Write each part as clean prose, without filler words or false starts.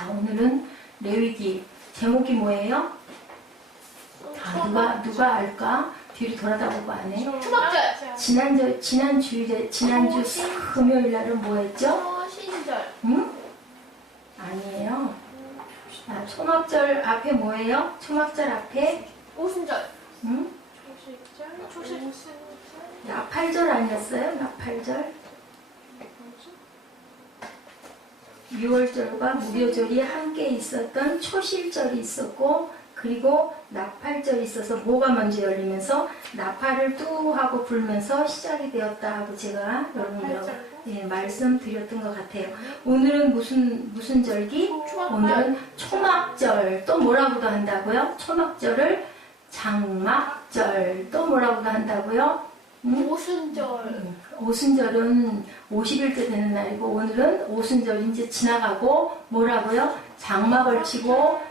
자, 오늘은 레위기 제목이 뭐예요? 누가 알까? 뒤로 돌아다보고 안 해? 초막절. 지난주 금요일 날은 뭐 했죠? 초신절. 응? 아니에요. 자, 초막절 앞에 뭐예요? 초막절 앞에? 오순절. 응? 초실절. 나팔절 아니었어요? 나팔절? 6월절과 무교절이 함께 있었던 초실절이 있었고, 그리고 나팔절이 있어서 뭐가 먼저 열리면서 나팔을 뚜 하고 불면서 시작이 되었다 하고 제가 여러분들하고 말씀드렸던 것 같아요. 오늘은 무슨 절기? 오늘은 초막절. 또 뭐라고도 한다고요? 초막절을 장막절. 또 뭐라고도 한다고요? 오순절. 오순절은 50일 때 되는 날이고, 오늘은 오순절이 이제 지나가고 뭐라고요? 장막을 치고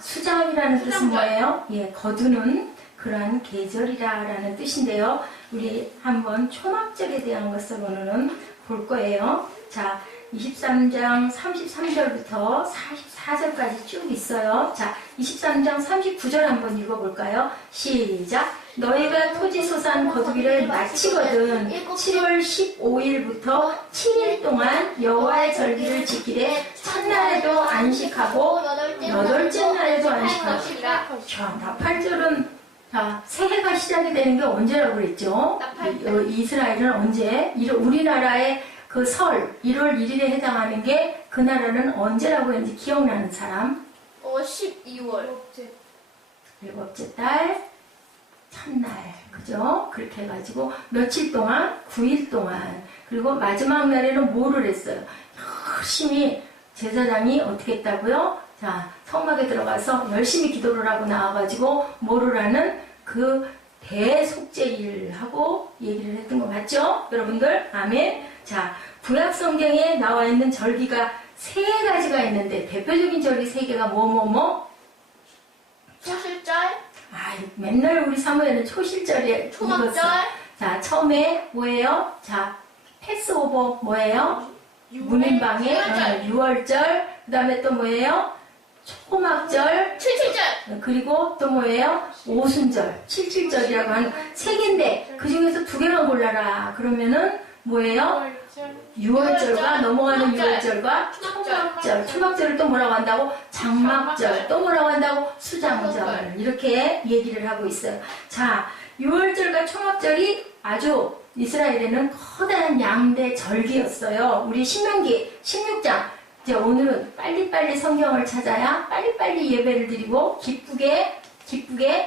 수장이라는 뜻은 뭐예요? 예, 거두는 그러한 계절이라는 뜻인데요. 우리 한번 초막절에 대한 것을 오늘은 볼 거예요. 자, 23장 33절부터 44절까지 쭉 있어요. 자, 23장 39절 한번 읽어볼까요? 시작! 너희가 토지소산 거두기를 마치거든 7월 15일부터 7일 동안 여호와의 절기를 지키되 첫날에도 안식하고 여덟째 날에도 안식하고. 자, 나팔절은 새해가 시작이 되는 게 언제라고 그랬죠? 이스라엘은 언제? 우리나라의 그 설 1월 1일에 해당하는 게 그 나라는 언제라고 했는지 기억나는 사람? 12월. 일곱째 달 첫날, 그죠? 그렇게 해가지고 며칠 동안? 9일 동안. 그리고 마지막 날에는 뭐를 했어요? 열심히 제사장이 어떻게 했다고요? 자, 성막에 들어가서 열심히 기도를 하고 나와가지고 뭐를 하는 그 대속죄일하고 얘기를 했던 거 맞죠? 여러분들? 아멘. 자, 구약 성경에 나와 있는 절기가 3가지가 있는데 대표적인 절기 3개가 뭐? 초실절. 맨날 우리 사무엘은 초실절에 초막절. 읽었어. 자, 처음에 뭐예요? 자, 패스오버 뭐예요? 문인방에 6월절. 그 다음에 또 뭐예요? 초막절. 77절. 그리고 또 뭐예요? 오순절. 77절이라고 하는 3개인데 그 중에서 2개만 골라라. 그러면은 뭐예요? 6월절과 넘어가는 6월절과 초막절. 초막절을 또 뭐라고 한다고? 장막절. 또 뭐라고 한다고? 수장절. 이렇게 얘기를 하고 있어요. 자, 6월절과 초막절이 아주 이스라엘에는 커다란 양대 절기였어요. 우리 신명기 16장. 이제 오늘은 빨리빨리 성경을 찾아야 빨리빨리 예배를 드리고 기쁘게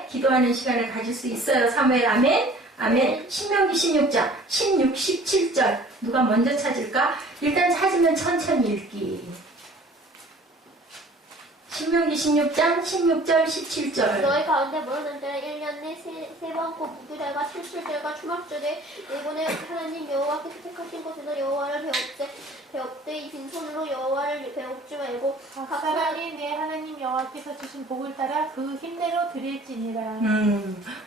기도하는 시간을 가질 수 있어요. 사무엘. 아멘. 아멘. 신명기 16장 16, 17절 누가 먼저 찾을까? 일단 찾으면 천천히 읽기. 신명기 16장 16절 17절 너희 가운데 모르는 자는 1년 내 세 번 곧 무교절과 칠칠절과 초막절에 일본의 하나님 여호와께서 택하신 곳에서 여호와를 배웁되 이 빈손으로 여호와를 배웁지 말고 각 사람이 내 하나님 여호와께서 주신 복을 따라 그 힘대로 드릴지니라.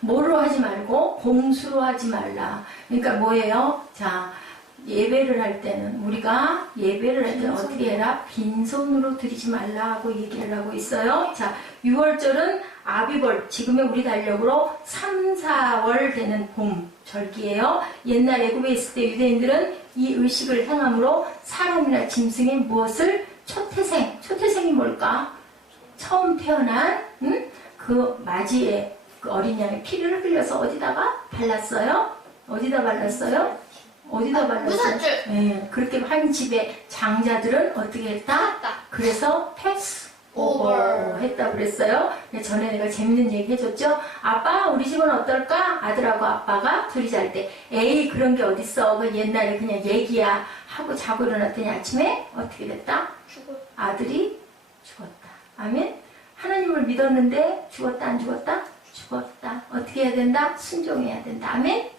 뭐로 하지 말고 공수로 하지 말라. 그러니까 뭐예요? 자, 예배를 할 때는 우리가 예배를 할 때는 어떻게 해라? 빈손으로 드리지 말라고 얘기를 하고 있어요. 자, 6월절은 아비벌, 지금의 우리 달력으로 3, 4월 되는 봄 절기예요. 옛날 애굽에 있을 때 유대인들은 이 의식을 행함으로 사람이나 짐승의 무엇을? 초태생이 뭘까? 처음 태어난 그 맞이의 그 어린 양의 피를 흘려서 어디다가 발랐어요? 어디다 발랐어요? 무산줄. 네, 그렇게 한 집의 장자들은 어떻게 했다? 그래서 패스 오버 했다고 그랬어요. 전에 내가 재밌는 얘기 해줬죠? 아빠, 우리 집은 어떨까? 아들하고 아빠가 둘이 잘 때, 에이, 그런 게 어딨어. 그 옛날에 그냥 얘기야. 하고 자고 일어났더니 아침에 어떻게 됐다? 아들이 죽었다. 아멘? 하나님을 믿었는데 죽었다, 안 죽었다? 죽었다. 어떻게 해야 된다? 순종해야 된다. 아멘?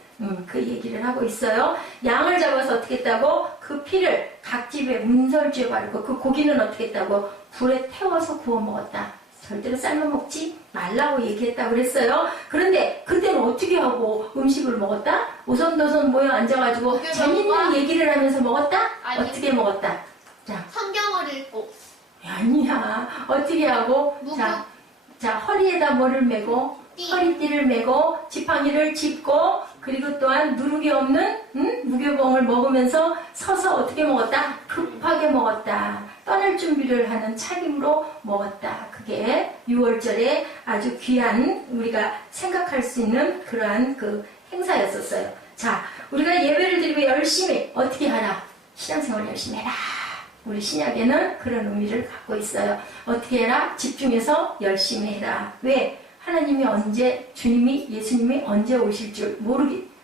그 얘기를 하고 있어요. 양을 잡아서 어떻게 했다고? 그 피를 각 집에 문설주에 바르고 그 고기는 어떻게 했다고? 불에 태워서 구워 먹었다. 절대로 삶아 먹지 말라고 얘기했다고 그랬어요. 그런데 그때는 어떻게 하고 음식을 먹었다? 오손도손 모여 앉아가지고 재밌는 얘기를 하면서 먹었다? 아니, 어떻게 먹었다? 자, 성경을 읽고. 야, 아니야. 어떻게 하고? 무구. 자, 허리에다 뭐를 메고? 띠. 허리띠를 메고 지팡이를 짚고 그리고 또한 누룩이 없는 무교봉을 먹으면서 서서 어떻게 먹었다? 급하게 먹었다. 떠날 준비를 하는 차림으로 먹었다. 그게 6월절에 아주 귀한 우리가 생각할 수 있는 그러한 그 행사였었어요. 자, 우리가 예배를 드리고 열심히 어떻게 하라? 신앙생활 열심히 해라. 우리 신약에는 그런 의미를 갖고 있어요. 어떻게 해라? 집중해서 열심히 해라. 왜? 하나님이 언제, 주님이, 예수님이 언제 오실 줄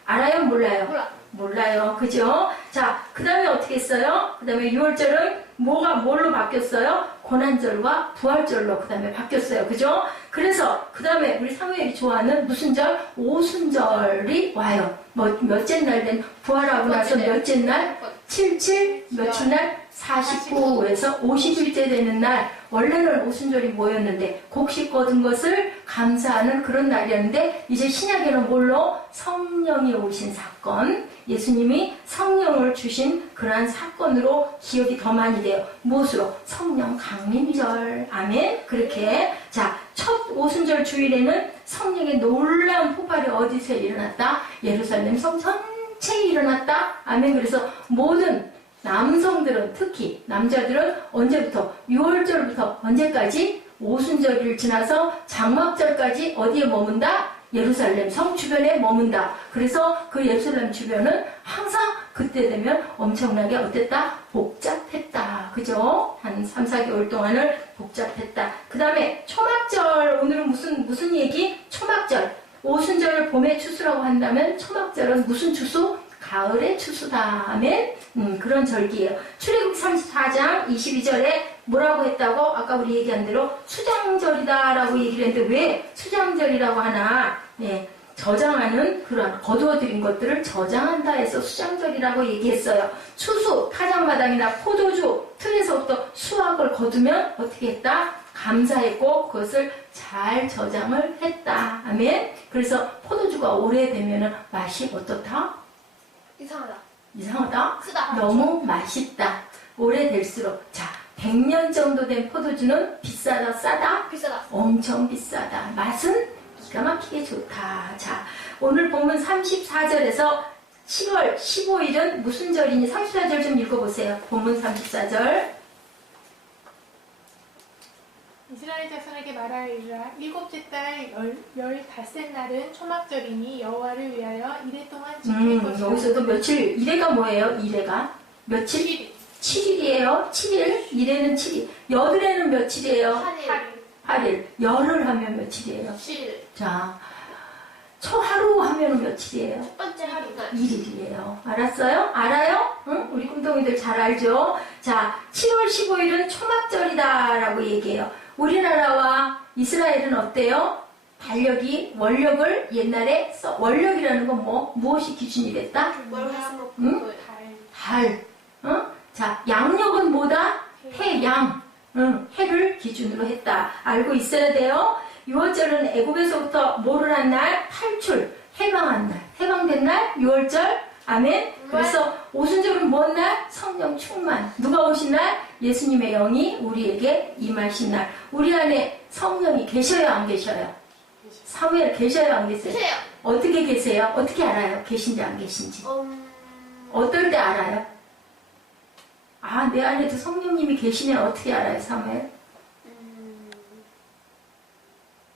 알아요? 몰라요? 몰라요. 그죠? 자, 그 다음에 어떻게 했어요? 그 다음에 6월절은 뭘로 바뀌었어요? 고난절과 부활절로 그 다음에 바뀌었어요. 그죠? 그래서 그 다음에 우리 사무엘이 좋아하는 무슨 절? 오순절이 와요. 몇째 날 된 부활하고 나서 몇째 날? 77 며칠 날? 49에서 50일째 되는 날. 원래는 오순절이 뭐였는데 곡식 거둔 것을 감사하는 그런 날이었는데 이제 신약에는 뭘로? 성령이 오신 사건, 예수님이 성령을 주신 그러한 사건으로 기억이 더 많이 돼요. 무엇으로? 성령 강림절. 아멘. 그렇게 자, 첫 오순절 주일에는 성령의 놀라운 폭발이 어디서 일어났다? 예루살렘 성 전체에 일어났다. 아멘. 그래서 모든 남성들은 특히 남자들은 언제부터? 6월절부터 언제까지? 오순절을 지나서 장막절까지 어디에 머문다? 예루살렘 성 주변에 머문다. 그래서 그 예루살렘 주변은 항상 그때 되면 엄청나게 어땠다? 복잡했다. 그죠? 한 3, 4개월 동안을 복잡했다. 그 다음에 초막절. 오늘은 무슨 얘기? 초막절. 오순절을 봄의 추수라고 한다면 초막절은 무슨 추수? 가을의 추수다. 아멘? 그런 절기예요. 출애굽기 34장 22절에 뭐라고 했다고? 아까 우리 얘기한 대로 수장절이다라고 얘기를 했는데 왜 수장절이라고 하나? 네, 저장하는 그런 거두어들인 것들을 저장한다 해서 수장절이라고 얘기했어요. 추수, 타작마당이나 포도주 틀에서부터 수확을 거두면 어떻게 했다? 감사했고 그것을 잘 저장을 했다. 아멘? 그래서 포도주가 오래되면 맛이 어떻다? 이상하다? 쓰다. 너무 맛있다. 오래될수록 자, 100년 정도 된 포도주는 비싸다, 싸다? 비싸다. 엄청 비싸다. 맛은 기가 막히게 좋다. 자, 오늘 본문 34절에서 10월 15일은 무슨 절이니? 34절 좀 읽어보세요. 본문 34절. 이스라엘 자손에게 말하리라. 일곱째 달 15셋 날은 초막절이니 여호와를 위하여 이래 동안 지킬 것이다. 여기서도 며칠, 이래가 뭐예요? 이래가? 며칠? 7일이에요. 7일. 이래는 7일. 여드레는 며칠이에요? 8일. 열흘 하면 며칠이에요? 7일. 자, 초하루 하면 며칠이에요? 첫 번째 하루가 1일이에요. 알았어요? 알아요? 응? 우리 꿈덩이들 잘 알죠? 자, 7월 15일은 초막절이다라고 얘기해요. 우리나라와 이스라엘은 어때요? 원력을 옛날에 원력이라는 건 무엇이 기준이 됐다? 응? 달. 자, 양력은 뭐다? 해, 양. 해를 기준으로 했다. 알고 있어야 돼요. 6월절은 애굽에서부터 뭐를 한 날? 탈출, 해방한 날. 해방된 날? 6월절. 아멘. 그래서 오순절은 뭔 날? 성령 충만. 누가 오신 날? 예수님의 영이 우리에게 임하신 날. 우리 안에 성령이 계셔요, 안 계셔요? 사무엘 계셔요, 안 계세요? 계세요. 어떻게 계세요? 어떻게 알아요? 계신지 안 계신지? 어떨 때 알아요? 아, 내 안에도 성령님이 계시네. 어떻게 알아요, 사무엘?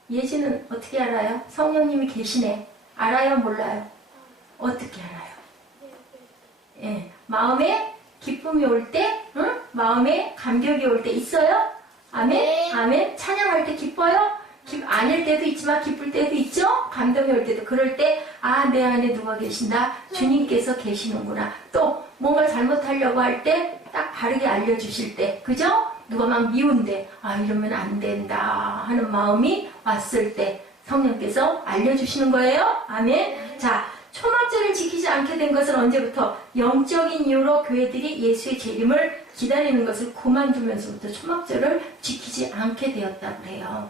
예지는 어떻게 알아요? 성령님이 계시네. 알아요, 몰라요? 어떻게 알아요? 예, 마음에 기쁨이 올 때, 마음에 감격이 올 때 있어요? 아멘? 네. 아멘? 찬양할 때 기뻐요? 아닐 때도 있지만 기쁠 때도 있죠? 감동이 올 때도. 그럴 때, 아, 내 안에 누가 계신다? 주님께서 계시는구나. 또, 뭔가 잘못하려고 할 때, 딱 바르게 알려주실 때, 그죠? 누가 막 미운데, 아, 이러면 안 된다 하는 마음이 왔을 때, 성령께서 알려주시는 거예요? 아멘? 자, 초막절을 지키지 않게 된 것은 언제부터? 영적인 이유로 교회들이 예수의 재림을 기다리는 것을 그만두면서부터 초막절을 지키지 않게 되었다고 해요.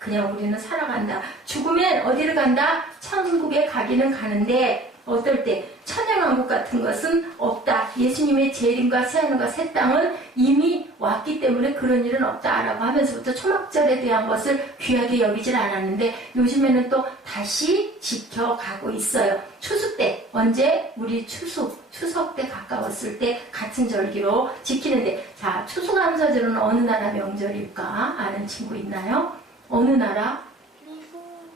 그냥 우리는 살아간다. 죽으면 어디를 간다? 천국에 가기는 가는데 어떨 때 천년왕국 같은 것은 없다. 예수님의 재림과 새하늘과 새 땅은 이미 왔기 때문에 그런 일은 없다라고 하면서부터 초막절에 대한 것을 귀하게 여기질 않았는데 요즘에는 또 다시 지켜가고 있어요. 추수 때 언제 우리 추석 때 가까웠을 때 같은 절기로 지키는데 자 추수감사절은 어느 나라 명절일까 아는 친구 있나요? 어느 나라?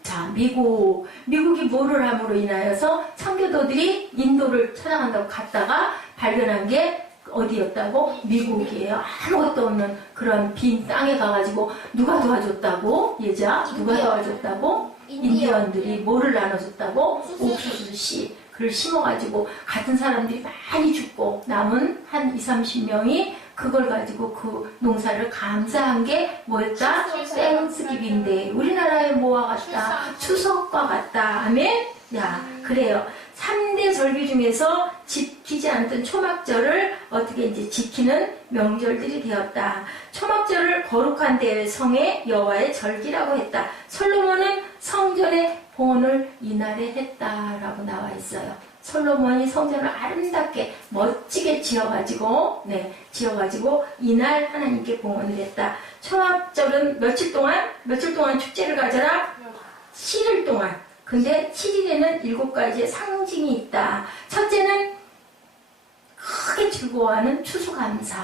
자, 미국이 뭐를 함으로 인하여서 청교도들이 인도를 찾아간다고 갔다가 발견한 게 어디였다고? 미국이에요. 아무것도 없는 그런 빈 땅에 가가지고 누가 도와줬다고? 예자 누가 도와줬다고? 인디언들이 뭐를 나눠줬다고? 옥수수 씨. 그걸 심어가지고 같은 사람들이 많이 죽고 남은 한 20-30명이 그걸 가지고 그 농사를 감사한 게 뭐였다? 땡스기빙데이. 우리나라의 뭐와 같다? 추석과 같다. 아멘? 야, 그래요. 3대 절기 중에서 지키지 않던 초막절을 어떻게 이제 지키는 명절들이 되었다. 초막절을 거룩한 데 성의 여호와의 절기라고 했다. 솔로몬은 성전의 봉헌을 이날에 했다라고 나와 있어요. 솔로몬이 성전을 아름답게 멋지게 지어가지고 이날 하나님께 봉헌을 했다. 초막절은 며칠 동안 축제를 가져라? 7일 동안. 근데 7일에는 7가지의 상징이 있다. 첫째는 크게 즐거워하는 추수감사.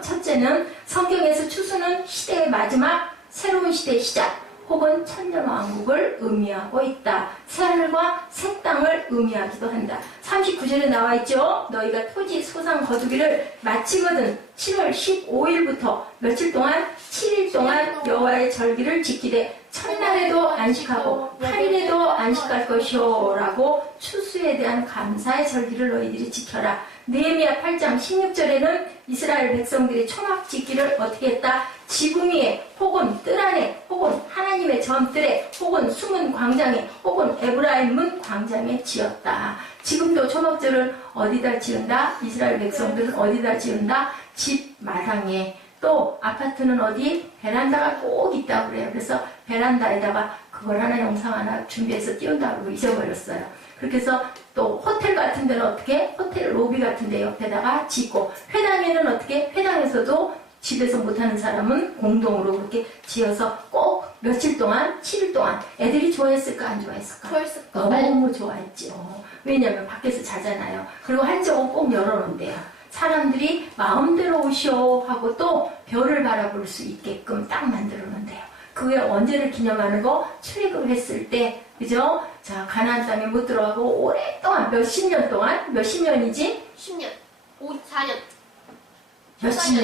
첫째는 성경에서 추수는 시대의 마지막 새로운 시대의 시작. 혹은 천년왕국을 의미하고 있다. 새하늘과 새 땅을 의미하기도 한다. 39절에 나와 있죠. 너희가 토지 소상 거두기를 마치거든 7월 15일부터 며칠 동안 7일 동안 여호와의 절기를 지키되 첫날에도 안식하고 8일에도 안식할 것이오 라고 추수에 대한 감사의 절기를 너희들이 지켜라. 느헤미야 8장 16절에는 이스라엘 백성들이 초막 짓기를 어떻게 했다? 지붕 위에 혹은 뜰 안에 혹은 하나님의 전뜰에 혹은 숨은 광장에 혹은 에브라임 문 광장에 지었다. 지금도 초막절을 어디다 지은다? 이스라엘 백성들은 어디다 지은다? 집 마당에. 또 아파트는 어디? 베란다가 꼭 있다고 그래요. 그래서 베란다에다가 그걸 하나 영상 하나 준비해서 띄운다고 잊어버렸어요. 그렇게 해서 또 호텔 같은 데는 어떻게? 호텔 로비 같은 데 옆에다가 짓고 회당에는 어떻게? 회당에서도 집에서 못하는 사람은 공동으로 그렇게 지어서 꼭 며칠 동안 7일 동안 애들이 좋아했을까 안 좋아했을까? 좋아했을까? 너무 좋아했죠. 왜냐하면 밖에서 자잖아요. 그리고 한쪽은 꼭 열어놓은대요. 사람들이 마음대로 오시오 하고 또 별을 바라볼 수 있게끔 딱 만들어 놓은대요. 그게 언제를 기념하는 거? 출애굽을 했을 때 그죠? 자, 가나안 땅에 못 들어가고 오랫동안 몇십 년 동안 몇십 년이지? 10년, 4년. 몇십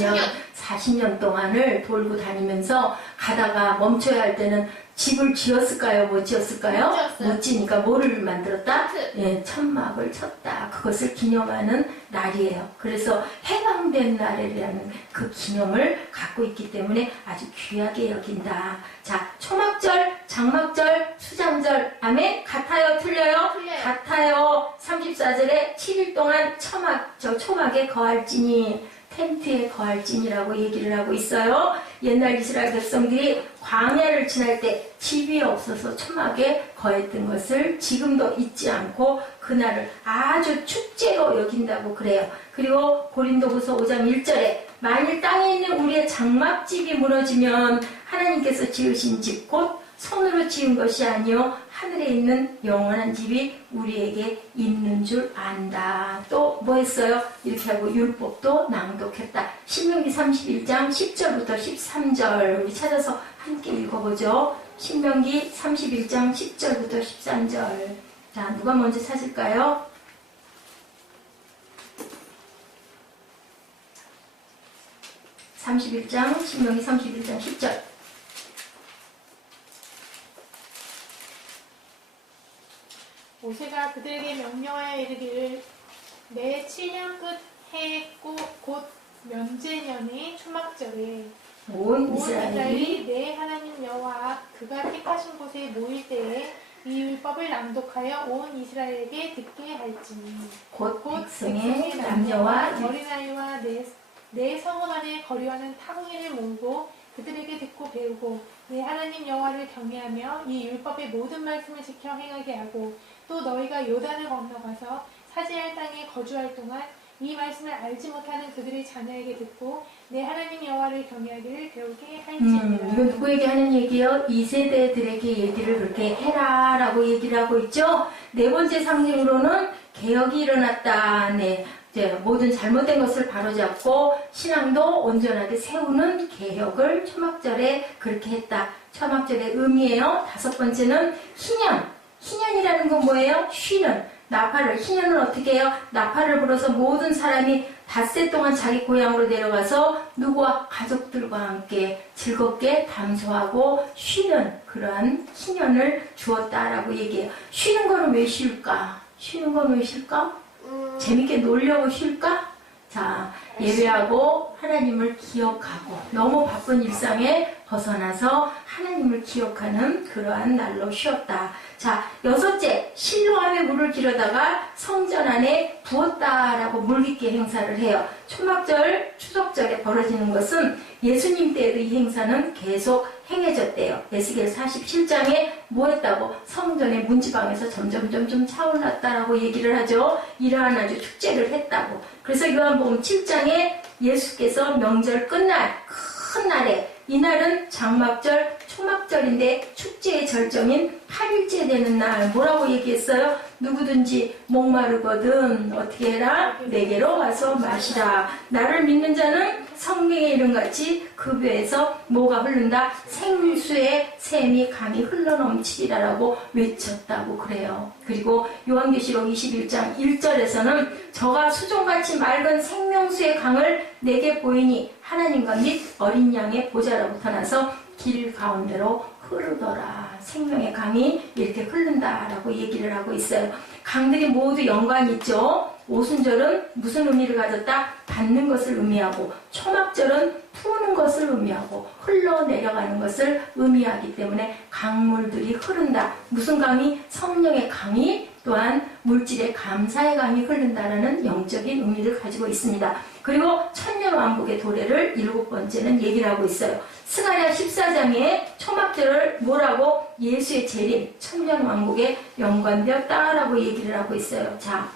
년, 40년 동안을 돌고 다니면서 가다가 멈춰야 할 때는 집을 지었을까요? 못 지었을까요? 못 지었어요. 못 지니까 뭐를 만들었다? 텐트. 예, 천막을 쳤다. 그것을 기념하는 날이에요. 그래서 해방된 날이라는 그 기념을 갖고 있기 때문에 아주 귀하게 여긴다. 자, 초막절, 장막절, 수장절, 아멘? 같아요? 틀려요? 틀려요. 같아요. 34절에 7일 동안 초막에 거할지니 텐트에 거할지니라고 얘기를 하고 있어요. 옛날 이스라엘 백성들이 광야를 지날 때 집이 없어서 초막에 거했던 것을 지금도 잊지 않고 그날을 아주 축제로 여긴다고 그래요. 그리고 고린도후서 5장 1절에 만일 땅에 있는 우리의 장막집이 무너지면 하나님께서 지으신 집 곧 손으로 지은 것이 아니요 하늘에 있는 영원한 집이 우리에게 있는 줄 안다. 또 뭐 했어요? 이렇게 하고 율법도 낭독했다. 신명기 31장 10절부터 13절 우리 찾아서 함께 읽어보죠. 신명기 31장 10절부터 13절. 자, 누가 먼저 찾을까요? 신명기 31장 10절. 모세가 그들에게 명령하여 이르기를 매 7년 끝 해 곧 면제년의 초막절에 온 온 이스라엘이 이스라엘이 내 하나님 여호와 앞 그가 택하신 곳에 모일 때에 이 율법을 낭독하여 온 이스라엘에게 듣게 할지니 곧 곧 백성의 남녀와 어린아이와 내 성읍 안에 거류하는 타국인을 모으고 그들에게 듣고 배우고 내 하나님 여호와를 경외하며 이 율법의 모든 말씀을 지켜 행하게 하고 또 너희가 요단을 건너가서 사지할 땅에 거주할 동안 이 말씀을 알지 못하는 그들의 자녀에게 듣고 내 하나님 여호와를 경외하기를 배우게 할지니라. 이건 누구에게 하는 얘기예요? 2세대들에게 얘기를 그렇게 해라라고 얘기를 하고 있죠. 네 번째 상징으로는 개혁이 일어났다. 네. 이제 모든 잘못된 것을 바로잡고 신앙도 온전하게 세우는 개혁을 초막절에 그렇게 했다. 초막절의 의미예요. 다섯 번째는 희년. 희년이라는 건 뭐예요? 쉬는. 나팔을, 희년은 어떻게 해요? 나팔을 불어서 모든 사람이 닷새 동안 자기 고향으로 내려가서 누구와 가족들과 함께 즐겁게 담소하고 쉬는 그러한 희년을 주었다라고 얘기해요. 쉬는 거는 왜 쉴까? 쉬는 건 왜 쉴까? 재밌게 놀려고 쉴까? 자, 예배하고 하나님을 기억하고 너무 바쁜 일상에 벗어나서 하나님을 기억하는 그러한 날로 쉬었다. 자, 여섯째, 실로암에 물을 기르다가 성전 안에 부었다라고 물깃게 행사를 해요. 초막절, 추석절에 벌어지는 것은 예수님 때에도 이 행사는 계속 행해졌대요. 에스겔 47장에 뭐 했다고? 성전의 문지방에서 점점 차올랐다라고 얘기를 하죠. 이러한 아주 축제를 했다고. 그래서 요한복음 7장에 예수께서 명절 끝날 큰 날에 이날은 장막절, 초막절인데 축제의 절정인 8일째 되는 날 뭐라고 얘기했어요? 누구든지 목마르거든 어떻게 해라? 내게로 와서 마시라. 나를 믿는 자는 성경의 이름같이 그 배에서 뭐가 흐른다? 생수의 샘이 강이 흘러넘치리라라고 외쳤다고 그래요. 그리고 요한계시록 21장 1절에서는 저가 수종같이 맑은 생명수의 강을 내게 보이니 하나님과 및 어린 양의 보좌로부터 나서 길 가운데로 흐르더라. 생명의 강이 이렇게 흐른다라고 얘기를 하고 있어요. 강들이 모두 연관이 있죠. 오순절은 무슨 의미를 가졌다? 받는 것을 의미하고, 초막절은 푸는 것을 의미하고, 흘러내려가는 것을 의미하기 때문에 강물들이 흐른다. 무슨 강이? 성령의 강이, 또한 물질의 감사의 강이 흐른다라는 영적인 의미를 가지고 있습니다. 그리고 천년왕국의 도래를 일곱 번째는 얘기를 하고 있어요. 스가랴 14장에 초막절을 뭐라고? 예수의 재림, 천년왕국에 연관되었다라고 얘기를 하고 있어요. 자,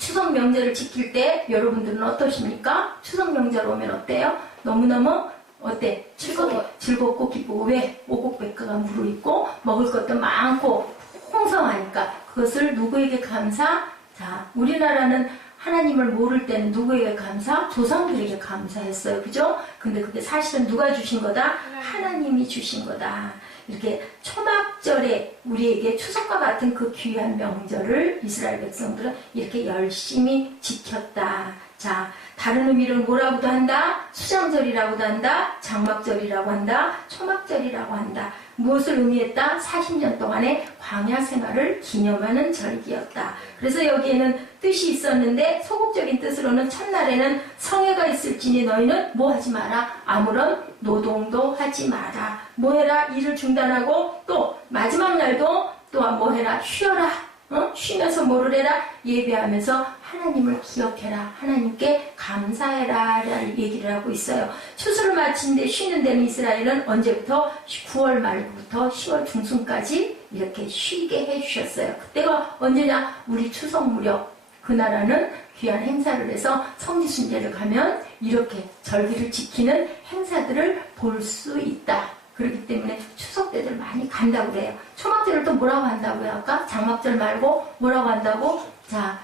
추석 명절을 지킬 때 여러분들은 어떠십니까? 추석 명절 오면 어때요? 너무너무 어때? 즐겁고 기쁘고. 왜? 오곡백과가 무르익고 먹을 것도 많고 풍성하니까. 그것을 누구에게 감사? 자, 우리나라는 하나님을 모를 때는 누구에게 감사? 조상들에게 감사했어요. 그죠? 근데 그게 사실은 누가 주신 거다? 하나님이 주신 거다. 이렇게 초막절에 우리에게 추석과 같은 그 귀한 명절을 이스라엘 백성들은 이렇게 열심히 지켰다. 자, 다른 의미를 뭐라고도 한다? 수장절이라고도 한다. 장막절이라고 한다. 초막절이라고 한다. 무엇을 의미했다? 40년 동안의 광야 생활을 기념하는 절기였다. 그래서 여기에는 뜻이 있었는데 소극적인 뜻으로는 첫날에는 성회가 있을지니 너희는 뭐 하지 마라? 아무런 노동도 하지 마라. 뭐 해라? 일을 중단하고 또 마지막 날도 또한 뭐 해라? 쉬어라. 쉬면서 뭐를 해라? 예배하면서 하나님을 기억해라. 하나님께 감사해라. 라는 얘기를 하고 있어요. 추수를 마친 데 쉬는 데는 이스라엘은 언제부터? 9월 말부터 10월 중순까지 이렇게 쉬게 해주셨어요. 그때가 언제냐? 우리 추석 무렵. 그 나라는 귀한 행사를 해서 성지순례를 가면 이렇게 절기를 지키는 행사들을 볼 수 있다. 그렇기 때문에 추석 때들 많이 간다고 그래요. 초막절을 또 뭐라고 한다고요? 아까 장막절 말고 뭐라고 한다고? 자,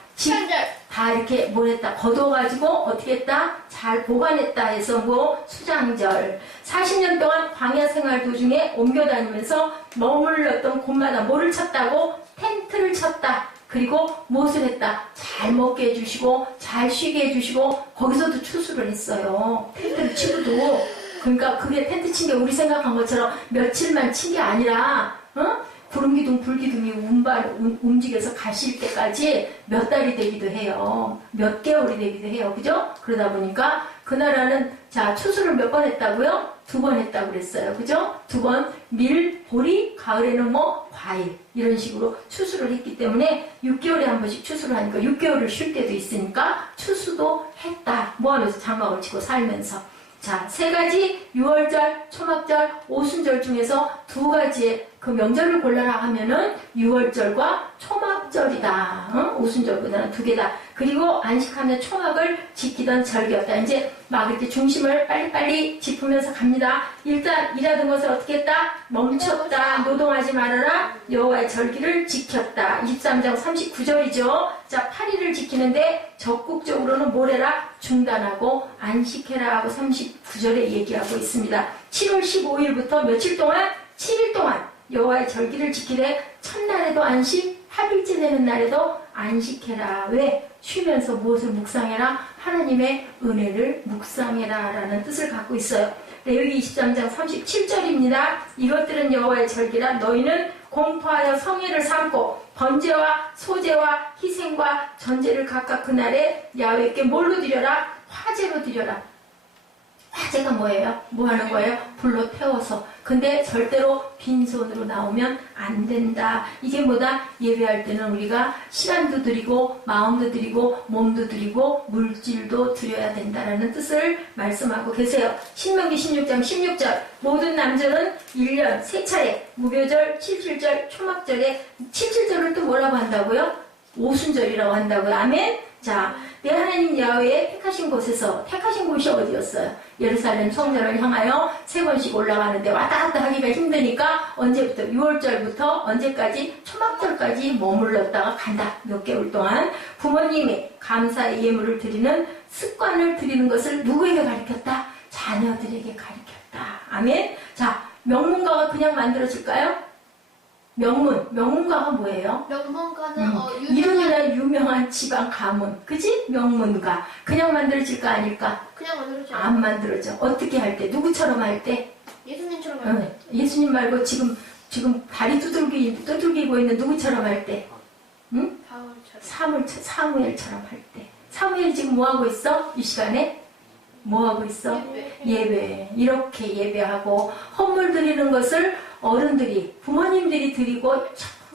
다 이렇게 뭘 했다? 거둬가지고 어떻게 했다? 잘 보관했다 해서 뭐 수장절. 40년 동안 광야 생활 도중에 옮겨다니면서 머물렀던 곳마다 뭐를 쳤다고? 텐트를 쳤다. 그리고 무엇을 했다? 잘 먹게 해주시고 잘 쉬게 해주시고 거기서도 추수를 했어요. 텐트를 치고도. 그러니까 그게 텐트 친 게 우리 생각한 것처럼 며칠만 친 게 아니라 구름기둥 불기둥이 움직여서 가실 때까지 몇 달이 되기도 해요. 몇 개월이 되기도 해요. 그죠? 그러다 보니까 그 나라는 자 추수를 몇 번 했다고요? 2번 했다고 그랬어요. 그죠? 2번 밀, 보리, 가을에는 뭐 과일 이런 식으로 추수를 했기 때문에 6개월에 한 번씩 추수를 하니까 6개월을 쉴 때도 있으니까 추수도 했다. 뭐 하면서 장막을 치고 살면서. 자, 세 가지 유월절, 초막절, 오순절 중에서 두 가지의 그 명절을 골라라 하면은 유월절과 초막절이다. 오순절보다는 두 개다. 그리고 안식하며 초막을 지키던 절기였다. 이제 막 이렇게 중심을 빨리빨리 짚으면서 갑니다. 일단 일하던 것을 어떻게 했다? 멈췄다. 노동하지 말아라. 여호와의 절기를 지켰다. 23장 39절이죠. 자, 8일을 지키는데 적극적으로는 뭘 해라? 중단하고 안식해라 하고 39절에 얘기하고 있습니다. 7월 15일부터 며칠 동안? 7일 동안 여호와의 절기를 지키되 첫날에도 안식, 8일째 되는 날에도 안식해라. 왜? 쉬면서 무엇을 묵상해라? 하나님의 은혜를 묵상해라 라는 뜻을 갖고 있어요. 레위기 23장 37절입니다. 이것들은 여호와의 절기라. 너희는 공포하여 성회를 삼고 번제와 소제와 희생과 전제를 각각 그날에 야훼께 뭘로 드려라? 화제로 드려라. 화제가 뭐예요? 뭐 하는 거예요? 불로 태워서. 근데 절대로 빈손으로 나오면 안 된다. 이게 뭐다? 예배할 때는 우리가 시간도 드리고 마음도 드리고 몸도 드리고 물질도 드려야 된다라는 뜻을 말씀하고 계세요. 신명기 16장 16절 모든 남자는 1년 3차례 무교절, 77절, 초막절에 77절을 또 뭐라고 한다고요? 오순절이라고 한다고요. 아멘? 자, 내 하나님 야훼의 택하신 곳에서, 택하신 곳이 어디였어요? 예루살렘 성전을 향하여 3번씩 올라가는데 왔다 갔다 하기가 힘드니까 언제부터? 6월절부터 언제까지? 초막절까지 머물렀다가 간다. 몇 개월 동안. 부모님이 감사의 예물을 드리는 습관을 드리는 것을 누구에게 가르쳤다? 자녀들에게 가르쳤다. 아멘? 자, 명문가가 그냥 만들어질까요? 명문가가 뭐예요? 명문가는 이름이나 유명한 지방 가문, 그지? 명문가. 그냥 만들어질까 아닐까? 그냥 만들어져. 안 만들어져. 어떻게 할 때? 누구처럼 할 때? 예수님처럼 할 때. 예수님 말고 지금 다리 두들기고 있는 누구처럼 할 때? 응? 사무엘처럼 할 때. 사무엘이 지금 뭐 하고 있어? 이 시간에? 뭐 하고 있어? 예배. 이렇게 예배하고 헌물 드리는 것을 어른들이, 부모님들이 드리고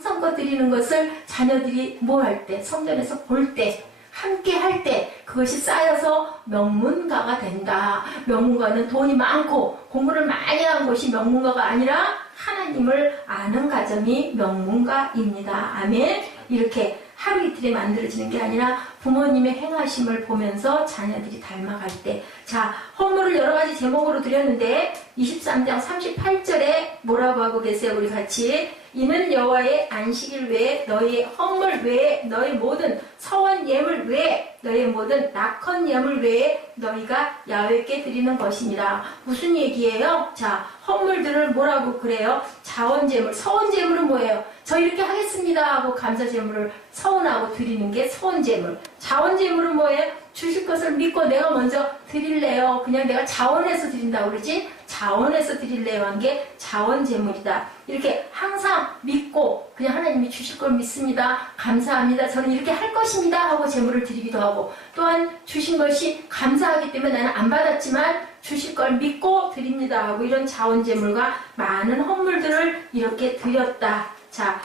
성성껏 드리는 것을 자녀들이 뭐 할 때? 성전에서 볼 때, 함께 할 때 그것이 쌓여서 명문가가 된다. 명문가는 돈이 많고 공부를 많이 한 것이 명문가가 아니라 하나님을 아는 가정이 명문가입니다. 아멘. 이렇게 하루 이틀에 만들어지는 게 아니라 부모님의 행하심을 보면서 자녀들이 닮아갈 때. 자, 헌물을 여러 가지 제목으로 드렸는데 23장 38절에 뭐라고 하고 계세요? 우리 같이. 이는 여호와의 안식일 외에 너희의 헌물 외에 너희 모든 서원 예물 외에 너희의 모든 낙헌 예물 외에 너희가 야훼께 드리는 것이니라. 무슨 얘기예요? 자, 헌물들을 뭐라고 그래요? 자원제물. 서원제물은 뭐예요? 저 이렇게 하겠습니다 하고 감사제물을 서원하고 드리는 게 서원제물. 자원제물은 뭐예요? 주실 것을 믿고 내가 먼저 드릴래요. 그냥 내가 자원해서 드린다고 그러지? 자원해서 드릴래요 한 게 자원제물이다. 이렇게 항상 믿고 그냥 하나님이 주실 걸 믿습니다. 감사합니다. 저는 이렇게 할 것입니다 하고 제물을 드리기도 하고, 또한 주신 것이 감사하기 때문에 나는 안 받았지만 주실 걸 믿고 드립니다 하고, 이런 자원제물과 많은 헌물들을 이렇게 드렸다. 자,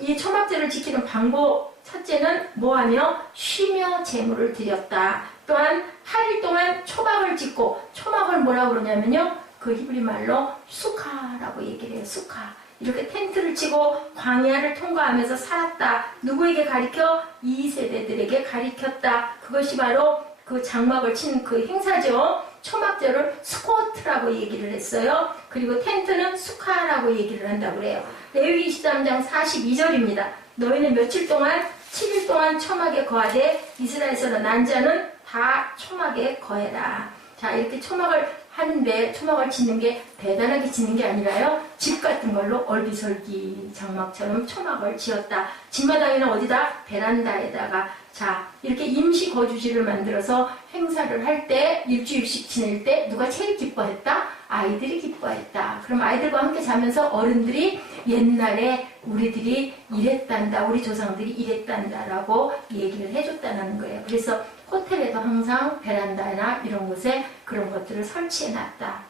이 초막절을 지키는 방법 첫째는 뭐하며? 쉬며 제물을 드렸다. 또한 8일 동안 초막을 짓고, 초막을 뭐라고 그러냐면요, 그 히브리 말로 수카라고 얘기를 해요. 수카. 이렇게 텐트를 치고 광야를 통과하면서 살았다. 누구에게 가리켜? 2세대들에게 가리켰다. 그것이 바로 그 장막을 친 그 행사죠. 초막절을 수코트라고 얘기를 했어요. 그리고 텐트는 수카라고 얘기를 한다고 그래요. 레위기 23장 42절입니다. 너희는 며칠 동안 7일 동안 초막에 거하되 이스라엘에서는 난 자는 다 초막에 거해라. 자, 이렇게 초막을 하는데, 초막을 짓는 게 대단하게 짓는 게 아니라요, 집 같은 걸로 얼비설기 장막처럼 초막을 지었다. 집마당에는 어디다? 베란다에다가. 자, 이렇게 임시 거주지를 만들어서 행사를 할 때, 일주일씩 지낼 때 누가 제일 기뻐했다? 아이들이 기뻐했다. 그럼 아이들과 함께 자면서 어른들이 옛날에 우리들이 이랬단다, 우리 조상들이 이랬단다라고 얘기를 해줬다는 거예요. 그래서 호텔에도 항상 베란다나 이런 곳에 그런 것들을 설치해놨다.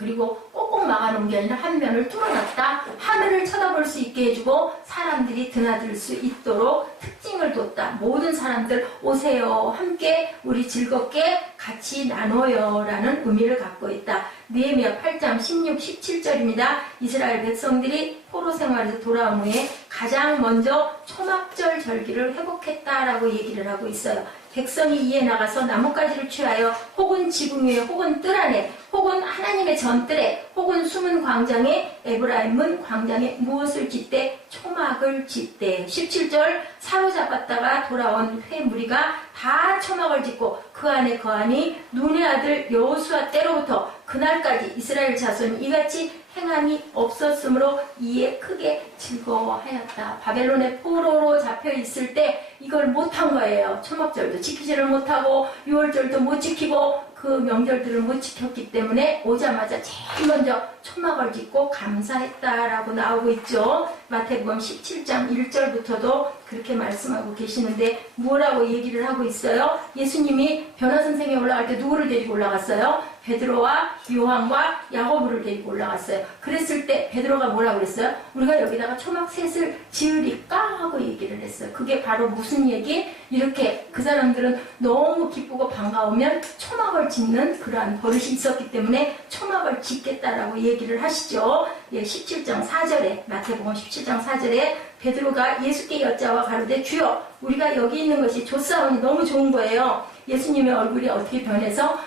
그리고 꼭꼭 막아놓은 게 아니라 한 면을 뚫어놨다. 하늘을 쳐다볼 수 있게 해주고 사람들이 드나들 수 있도록 특징을 뒀다. 모든 사람들 오세요. 함께 우리 즐겁게 같이 나눠요. 라는 의미를 갖고 있다. 느헤미야 8장 16, 17절입니다. 이스라엘 백성들이 포로 생활에서 돌아온 후에 가장 먼저 초막절 절기를 회복했다라고 얘기를 하고 있어요. 백성이 이에 나가서 나뭇가지를 취하여 혹은 지붕 위에 혹은 뜰 안에 혹은 하나님의 전뜰에 혹은 숨은 광장에 에브라임 문 광장에 무엇을 짓되 초막을 짓되 17절 사로잡았다가 돌아온 회 무리가 다 초막을 짓고 그 안에 거하니 눈의 아들 여호수아 때로부터 그날까지 이스라엘 자손이 이같이 행함이 없었으므로 이에 크게 즐거워하였다. 바벨론의 포로로 잡혀 있을 때 이걸 못한 거예요. 초막절도 지키지를 못하고 6월절도 못 지키고 그 명절들을 못 지켰기 때문에 오자마자 제일 먼저 초막을 짓고 감사했다라고 나오고 있죠. 마태복음 17장 1절부터도 그렇게 말씀하고 계시는데 뭐라고 얘기를 하고 있어요? 예수님이 변화선생에 올라갈 때 누구를 데리고 올라갔어요? 베드로와 요한과 야고보를 데리고 올라갔어요. 그랬을 때 베드로가 뭐라고 그랬어요? 우리가 여기다가 초막셋을 지으리까? 하고 얘기를 했어요. 그게 바로 무슨 얘기? 이렇게 그 사람들은 너무 기쁘고 반가우면 초막을 짓는 그러한 버릇이 있었기 때문에 초막을 짓겠다라고 얘기를 하시죠. 17장 4절에 마태복음 17장 4절에 베드로가 예수께 여짜와 가로되 주여 우리가 여기 있는 것이 좋사오니 너무 좋은 거예요. 예수님의 얼굴이 어떻게 변해서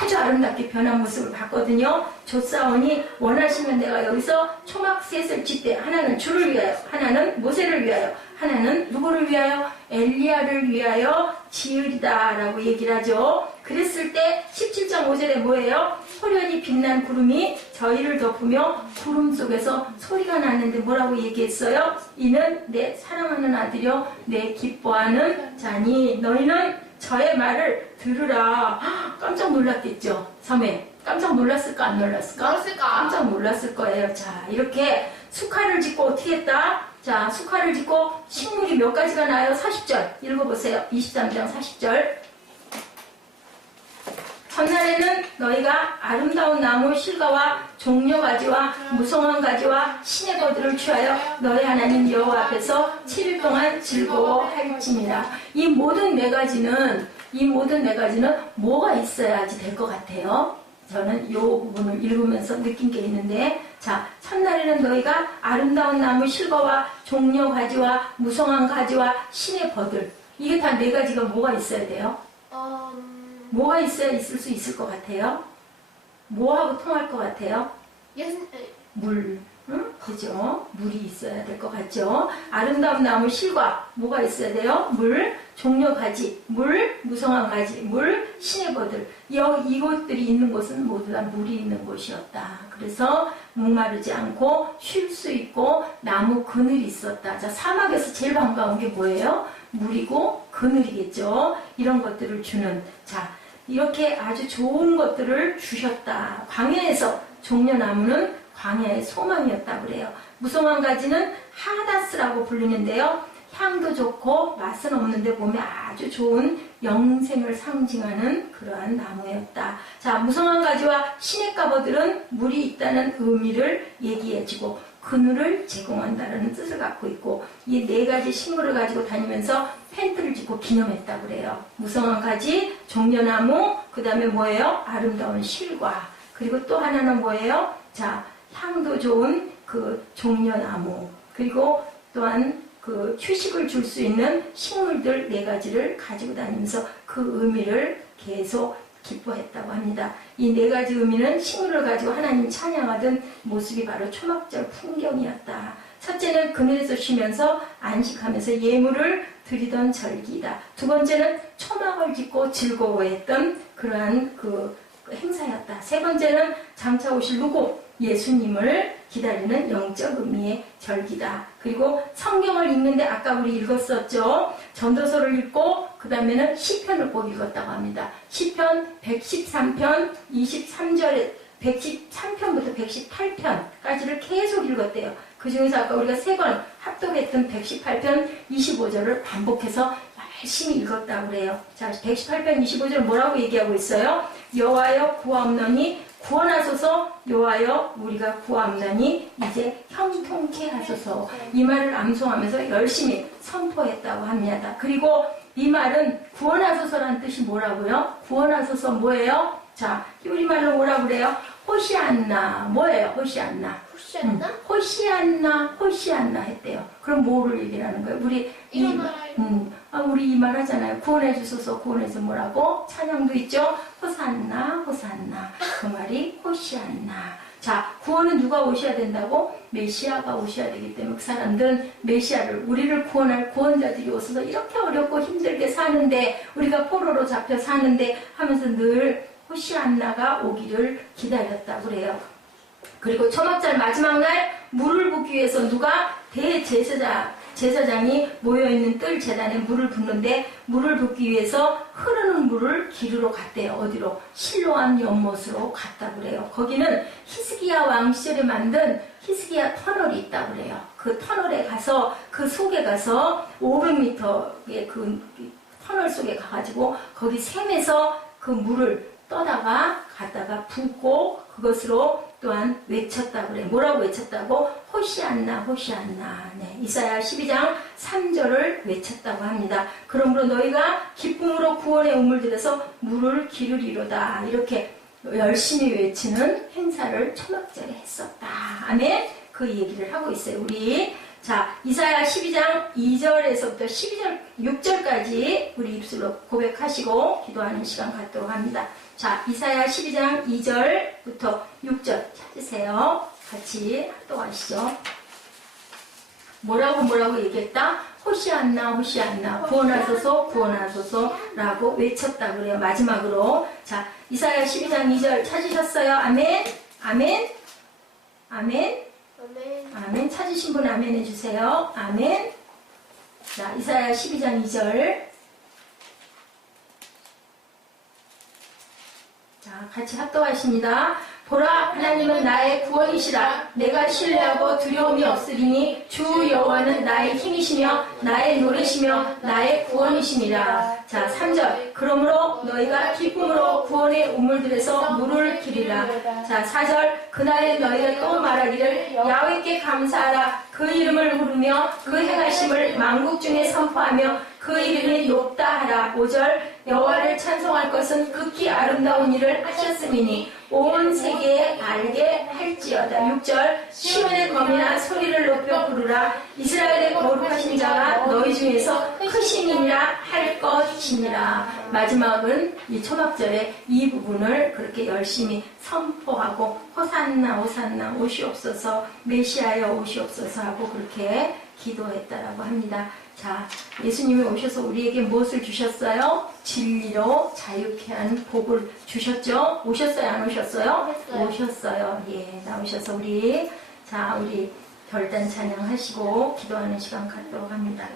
아주 아름답게 변한 모습을 봤거든요. 좋사오니 원하시면 내가 여기서 초막셋을 짓되 하나는 주를 위하여 하나는 모세를 위하여 하나는 누구를 위하여? 엘리야를 위하여 지으리다 라고 얘기를 하죠. 그랬을 때 17장 5절에 뭐예요? 소련이 빛난 구름이 저희를 덮으며 구름 속에서 소리가 났는데 뭐라고 얘기했어요? 이는 내 사랑하는 아들이요 내 기뻐하는 자니 너희는 저의 말을 들으라. 깜짝 놀랐겠죠? 3회 깜짝 놀랐을까 안 놀랐을까? 깜짝 놀랐을 거예요. 자, 이렇게 수칼을 짓고 어떻게 했다? 자, 수칼을 짓고 식물이 몇 가지가 나요? 40절 읽어보세요. 23장 40절. 첫날에는 너희가 아름다운 나무 실과와 종려가지와 무성한 가지와 시내버들을 취하여 너희 하나님 여호와 앞에서 7일 동안 즐거워할지니라. 이 모든 네 가지는 뭐가 있어야지 될 것 같아요? 저는 이 부분을 읽으면서 느낀 게 있는데, 자, 첫날에는 너희가 아름다운 나무 실과와 종려가지와 무성한 가지와 시내버들, 이게 다 네 가지가 뭐가 있어야 돼요? 뭐가 있어야 있을 수 있을 것 같아요? 뭐하고 통할 것 같아요? 물, 응? 그죠? 물이 있어야 될 것 같죠? 아름다운 나무 실과, 뭐가 있어야 돼요? 물, 종려 가지, 물, 무성한 가지, 물, 시내버들. 이것들이 있는 곳은 모두 다 물이 있는 곳이었다. 그래서 목마르지 않고 쉴 수 있고 나무 그늘이 있었다. 자, 사막에서 제일 반가운 게 뭐예요? 물이고 그늘이겠죠. 이런 것들을 주는, 자, 이렇게 아주 좋은 것들을 주셨다. 광야에서 종려나무는 광야의 소망이었다고 그래요. 무성한 가지는 하다스라고 불리는데요. 향도 좋고 맛은 없는데 보면 아주 좋은 영생을 상징하는 그러한 나무였다. 자, 무성한 가지와 시냇가버들은 물이 있다는 의미를 얘기해주고 그늘을 제공한다는 뜻을 갖고 있고, 이 네 가지 식물을 가지고 다니면서 텐트를 짓고 기념했다고 그래요. 무성한 가지, 종려나무, 그 다음에 뭐예요? 아름다운 실과, 그리고 또 하나는 뭐예요? 자, 향도 좋은 그 종려나무, 그리고 또한 그 휴식을 줄 수 있는 식물들 네 가지를 가지고 다니면서 그 의미를 계속 기뻐했다고 합니다. 이 네 가지 의미는 식물을 가지고 하나님 찬양하던 모습이 바로 초막절 풍경이었다. 첫째는 그늘에서 쉬면서 안식하면서 예물을 드리던 절기이다. 두 번째는 초막을 짓고 즐거워했던 그러한 그 행사였다. 세 번째는 장차 오실 누구? 예수님을 기다리는 영적 의미의 절기다. 그리고 성경을 읽는데 아까 우리 읽었었죠. 전도서를 읽고 그 다음에는 시편을 꼭 읽었다고 합니다. 시편 113편 23절에 113편부터 118편까지를 계속 읽었대요. 그 중에서 아까 우리가 3번 합독했던 118편 25절을 반복해서 열심히 읽었다고 그래요. 자, 118편 25절 뭐라고 얘기하고 있어요? 여호와여 구하옵노니 구원하소서 여호와여 우리가 구함나니 이제 형통케 하소서. 이 말을 암송하면서 열심히 선포했다고 합니다. 그리고 이 말은 구원하소서라는 뜻이 뭐라고요? 구원하소서 뭐예요? 자, 우리말로 뭐라 그래요? 호시안나. 뭐예요? 호시안나. 혹시 않나? 호시안나 했대요. 그럼 뭐를 얘기하는 거예요? 우리 일어나라. 우리 이 말 하잖아요. 구원해 주소서. 구원해서 뭐라고? 찬양도 있죠. 호산나 호산나. 그 말이 호시안나. 자, 구원은 누가 오셔야 된다고? 메시아가 오셔야 되기 때문에 그 사람들은 메시아를, 우리를 구원할 구원자들이 오셔서 이렇게 어렵고 힘들게 사는데, 우리가 포로로 잡혀 사는데 하면서 늘 호시안나가 오기를 기다렸다고 그래요. 그리고 초막절 마지막 날 물을 붓기 위해서 누가? 제사장이 모여있는 뜰 제단에 물을 붓는데, 물을 붓기 위해서 흐르는 물을 기르러 갔대요. 어디로? 실로암 연못으로 갔다고 그래요. 거기는 히스기야 왕 시절에 만든 히스기야 터널이 있다고 그래요. 그 터널에 가서, 그 속에 가서 500m의 그 터널 속에 가가지고 거기 샘에서 그 물을 떠다가 갔다가 붓고 그것으로 또한 외쳤다고 그래. 뭐라고 외쳤다고? 호시안나 호시안나. 네, 이사야 12장 3절을 외쳤다고 합니다. 그러므로 너희가 기쁨으로 구원의 우물 들여서 물을 기르리로다. 이렇게 열심히 외치는 행사를 초막절에 했었다. 아멘. 그 얘기를 하고 있어요. 우리 자, 이사야 12장 2절에서부터 6절까지 우리 입술로 고백하시고 기도하는 시간 갖도록 합니다. 자, 이사야 12장 2절부터 6절 찾으세요. 같이 합독하시죠. 뭐라고 얘기했다? 호시안나 호시안나 구원하소서 구원하소서 라고 외쳤다고 그래요. 마지막으로 자, 이사야 12장 2절 찾으셨어요? 아멘? 아멘? 아멘? 아멘. 아멘. 찾으신 분 아멘 해주세요. 아멘. 자, 이사야 12장 2절. 자, 같이 합독하십니다. 보라, 하나님은 나의 구원이시라. 내가 신뢰하고 두려움이 없으리니 주 여호와는 나의 힘이시며 나의 노래시며 나의 구원이시니라. 자, 3절. 그러므로 너희가 기쁨으로 구원의 우물들에서 물을 기리라. 자, 4절. 그날에 너희가 또 말하기를 야훼께 감사하라. 그 이름을 부르며 그 행하심을 만국 중에 선포하며 그 이름이 높다 하라. 5절. 여호와를 찬송할 것은 극히 아름다운 일을 하셨음이니 온 세계에 알게 할지어다. 6절. 시온의 검이나 소리를 높여 부르라. 이스라엘의 거룩하신 자가 너희 중에서 크심이니라 할 것이니라. 마지막은 이 초막절에 이 부분을 그렇게 열심히 선포하고 호산나 호산나 오시옵소서 메시아여 오시옵소서 하고 그렇게 기도했다라고 합니다. 자, 예수님이 오셔서 우리에게 무엇을 주셨어요? 진리로 자유케 하는 복을 주셨죠? 오셨어요? 안 오셨어요? 오셨어요. 예, 나오셔서 우리 결단 찬양하시고 기도하는 시간 갖도록 합니다.